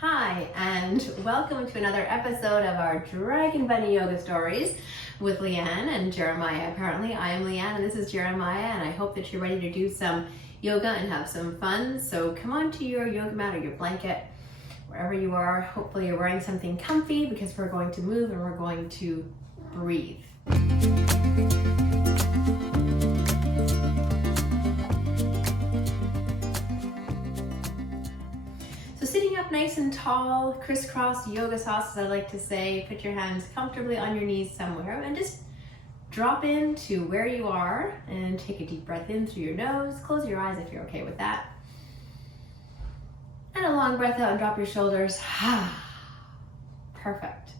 Hi, and welcome to another episode of our Dragon Bunny Yoga Stories with Leanne and Jeremiah. Apparently, I am Leanne and this is Jeremiah, and I hope that you're ready to do some yoga and have some fun. So come on to your yoga mat or your blanket, wherever you are. Hopefully you're wearing something comfy because we're going to move and we're going to breathe. So sitting up nice and tall, crisscross yoga sauce, as I like to say, put your hands comfortably on your knees somewhere and just drop into where you are and take a deep breath in through your nose. Close your eyes if you're okay with that. And a long breath out and drop your shoulders. Perfect.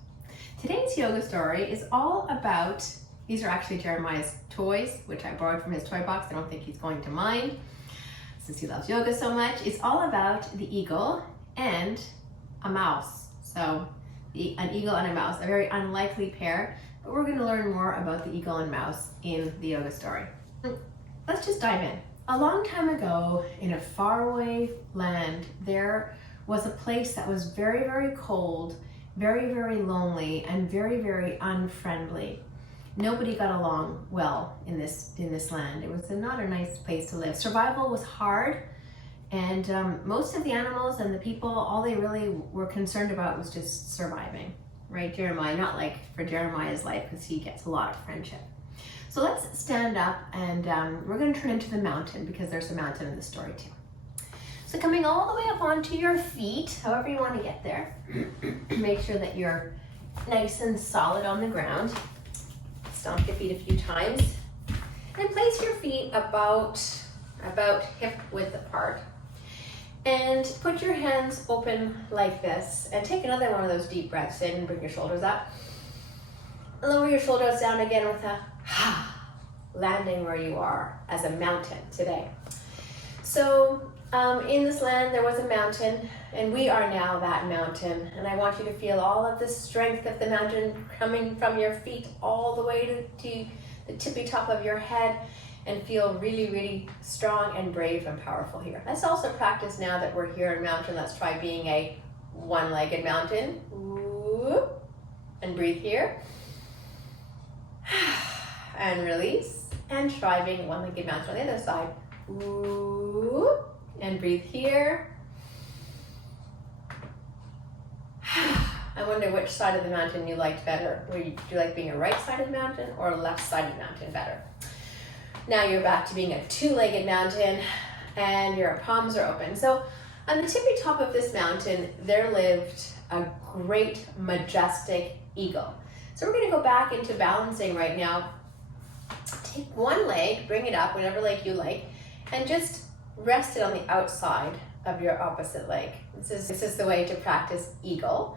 Today's yoga story is all about, these are actually Jeremiah's toys, which I borrowed from his toy box. I don't think he's going to mind, since he loves yoga so much. It's all about the eagle and a mouse. So an eagle and a mouse, a very unlikely pair, but we're going to learn more about the eagle and mouse in the yoga story. Let's just dive in. A long time ago, in a faraway land, there was a place that was very, very cold, very, very lonely, and very, very unfriendly. Nobody got along well in this land. It was not a nice place to live. Survival was hard, and most of the animals and the people, all they really were concerned about was just surviving, right, Jeremiah? Not like for Jeremiah's life, because he gets a lot of friendship. So let's stand up, and we're going to turn into the mountain, because there's a mountain in the story too. So coming all the way up onto your feet, however you want to get there, make sure that you're nice and solid on the ground. Stomp your feet a few times and place your feet about hip width apart, and put your hands open like this, and take another one of those deep breaths in and bring your shoulders up. Lower your shoulders down again with a landing where you are as a mountain today. So in this land there was a mountain, and we are now that mountain, and I want you to feel all of the strength of the mountain coming from your feet all the way to the tippy top of your head, and feel really, really strong and brave and powerful here. Let's also practice, now that we're here in mountain, let's try being a one-legged mountain. Ooh. And breathe here. And release. And try being a one-legged mountain on the other side. Ooh. And breathe here. I wonder which side of the mountain you liked better. Do you like being a right-sided mountain or a left-sided mountain better? Now you're back to being a two-legged mountain, and your palms are open. So on the tippy top of this mountain, there lived a great, majestic eagle. So we're going to go back into balancing right now. Take one leg, bring it up, whatever leg you like, and just rest it on the outside of your opposite leg. This is the way to practice eagle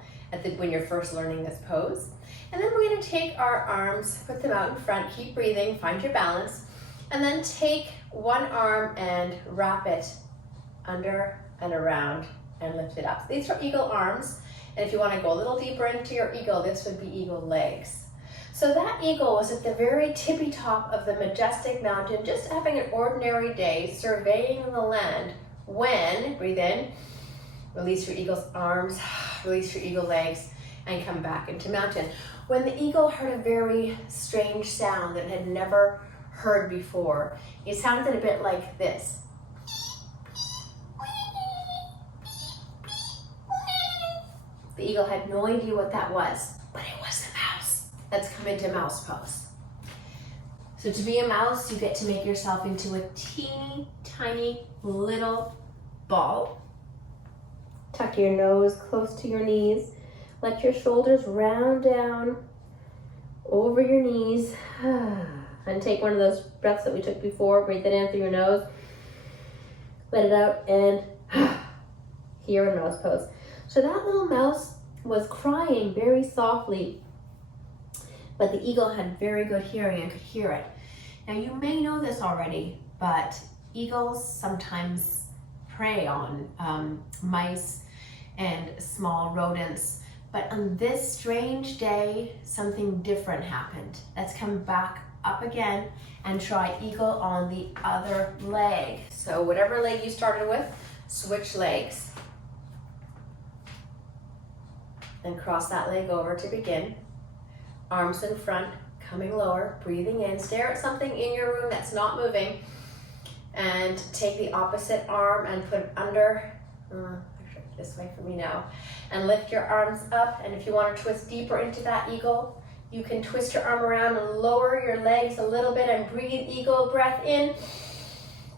when you're first learning this pose. And then we're going to take our arms, put them out in front, keep breathing, find your balance, and then take one arm and wrap it under and around and lift it up. So these are eagle arms, and if you want to go a little deeper into your eagle, this would be eagle legs. So that eagle was at the very tippy top of the majestic mountain, just having an ordinary day, surveying the land, when, breathe in, release your eagle's arms, release your eagle legs, and come back into mountain. When the eagle heard a very strange sound that it had never heard before, it sounded a bit like this. The eagle had no idea what that was, but it was the mouse that's come into mouse pose. So to be a mouse, you get to make yourself into a teeny tiny little ball. Tuck your nose close to your knees. Let your shoulders round down over your knees. And take one of those breaths that we took before. Breathe it in through your nose. Let it out, and here in mouse pose. So that little mouse was crying very softly, but the eagle had very good hearing and could hear it. Now you may know this already, but eagles sometimes prey on mice and small rodents. But on this strange day, something different happened. Let's come back up again and try eagle on the other leg. So whatever leg you started with, switch legs. Then cross that leg over to begin. Arms in front, coming lower, breathing in. Stare at something in your room that's not moving. And take the opposite arm and put it under, actually this way for me now. And lift your arms up. And if you want to twist deeper into that eagle, you can twist your arm around and lower your legs a little bit and breathe eagle breath in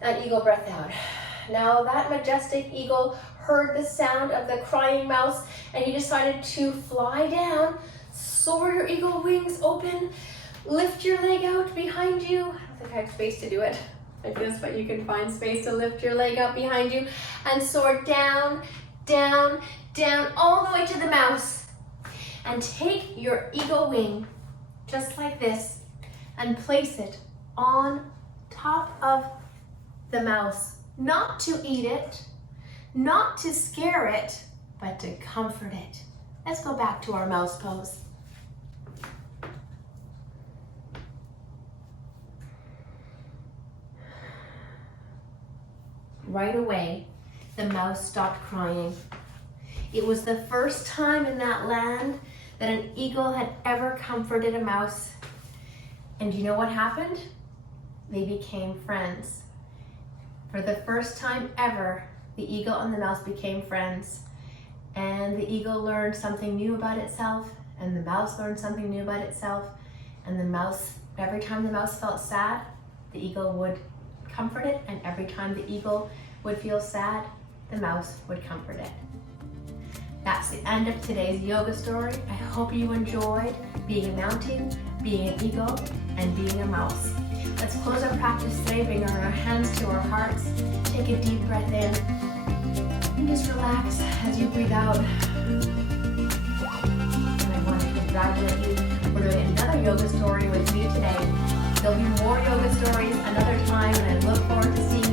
and eagle breath out. Now that majestic eagle heard the sound of the crying mouse and he decided to fly down. Soar your eagle wings open. Lift your leg out behind you. I don't think I have space to do it like this, but you can find space to lift your leg out behind you and soar down, down, down, all the way to the mouse. And take your eagle wing, just like this, and place it on top of the mouse. Not to eat it, not to scare it, but to comfort it. Let's go back to our mouse pose. Right away, the mouse stopped crying. It was the first time in that land that an eagle had ever comforted a mouse. And you know what happened? They became friends. For the first time ever, the eagle and the mouse became friends. And the eagle learned something new about itself, and the mouse learned something new about itself. And the mouse, every time the mouse felt sad, the eagle would comfort it, and every time the eagle would feel sad, the mouse would comfort it. That's the end of today's yoga story. I hope you enjoyed being a mountain, being an eagle, and being a mouse. Let's close our practice today, bring our hands to our hearts, take a deep breath in, and just relax as you breathe out. And I want to congratulate you for doing another yoga story with me today. There'll be more yoga stories another time, and I look forward to seeing you